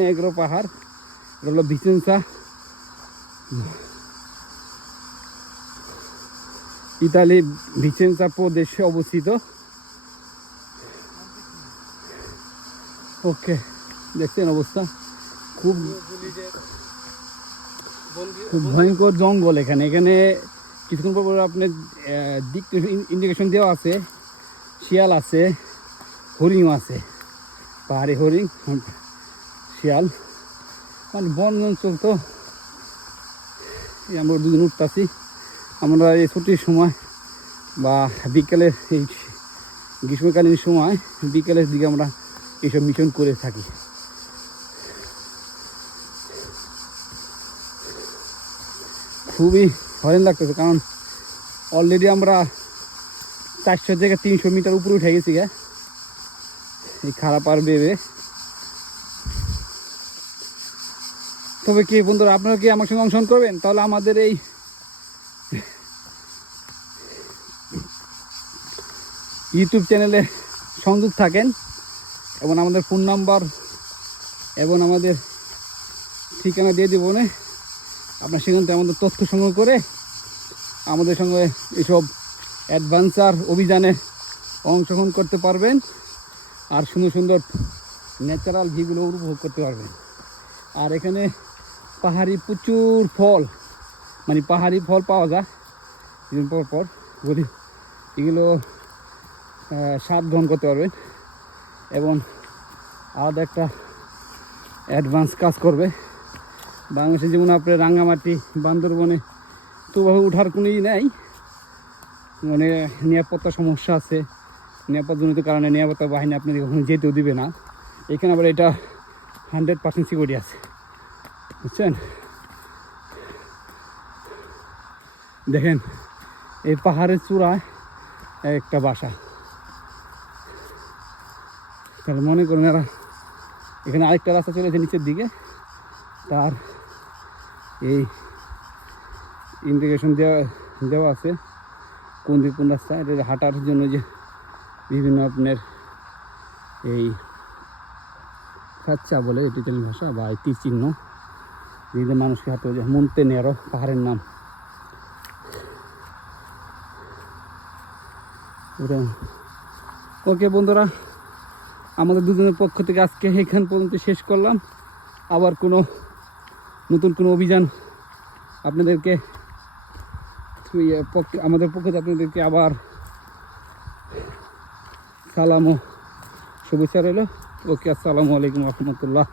Negro পাহাড়, এটা হলো ভিচেন্সা, ইতালি ভিচেন্সা প্রদেশে অবস্থিত। ওকে, দেখছেন অবস্থা, খুব খুব ভয়ঙ্কর জঙ্গল এখানে। এখানে কিছুক্ষণ পর আপনার দিক ইন্ডিকেশন দেওয়া আছে, শিয়াল আছে, হরিণও আছে, পাহাড়ি হরিণ, শিয়াল, মানে বন অঞ্চল তো। আমরা দুদিন উঠতেছি, আমরা এই ছুটির সময় বা বিকেলের এই গ্রীষ্মকালীন সময় বিকেলের দিকে আমরা এইসব মিশন করে থাকি। খুবই হরেন লাগতেছে, কারণ অলরেডি আমরা 400 থেকে 300 মিটার উপরে উঠে গেছি গা এই খারাপ আর বেবে। তবে কি বন্ধুরা, আপনারা কি আমার সঙ্গে অংশগ্রহণ করবেন? তাহলে আমাদের এই ইউটিউব চ্যানেলে সংযোগ থাকেন এবং আমাদের ফোন নাম্বার এবং আমাদের ঠিকানা দিয়ে দেবো না, আপনার সেখান থেকে আমাদের তথ্য সংগ্রহ করে আমাদের সঙ্গে এসব অ্যাডভেঞ্চার অভিযানে অংশগ্রহণ করতে পারবেন, আর সুন্দর সুন্দর ন্যাচারাল ভিউগুলো উপভোগ করতে পারবেন। আর এখানে পাহাড়ি প্রচুর ফল, মানে পাহাড়ি ফল পাওয়া যায় কিছুদিন পর পর, বলি এগুলো স্বাদ গ্রহণ করতে পারবেন এবং আলাদা একটা অ্যাডভান্স কাজ করবে। বাংলাদেশে যেমন আপনার রাঙ্গামাটি, বান্দরবনে তো ওভাবে ওঠার কোনো ই নেই, মানে নিরাপত্তা সমস্যা আছে, নিরাপত্তাজনিত কারণে নিরাপত্তা বাহিনী আপনাদের কখনো যেতেও দিবে না। এখানে আবার এটা 100% সিকিউরিটি আছে, বুঝছেন? দেখেন এই পাহাড়ের চূড়ায় একটা বাসা, তাহলে মনে করেন এরা এখানে আরেকটা রাস্তা চলেছে নিচের দিকে, তার এই ইন্ডিকেশন দেওয়া আছে কোন দিক কোন রাস্তা, এটা হাঁটার জন্য যে বিভিন্ন আপনার এই খাচ্চা বলে এটি ইতালি ভাষা বা এই তীর চিহ্ন বিভিন্ন মানুষকে হাতে যে মন্তে নেরো পাহাড়ের নাম। ওকে বন্ধুরা, আমাদের দুজনের পক্ষ থেকে আজকে এখান পর্যন্ত শেষ করলাম। আবার কোনো নতুন কোনো অভিযান আপনাদেরকে আমাদের পক্ষ থেকে আপনাদেরকে আবার সালাম ও শুভেচ্ছা রইল। ওকে, আসসালামু আলাইকুম রহমতুল্লাহ।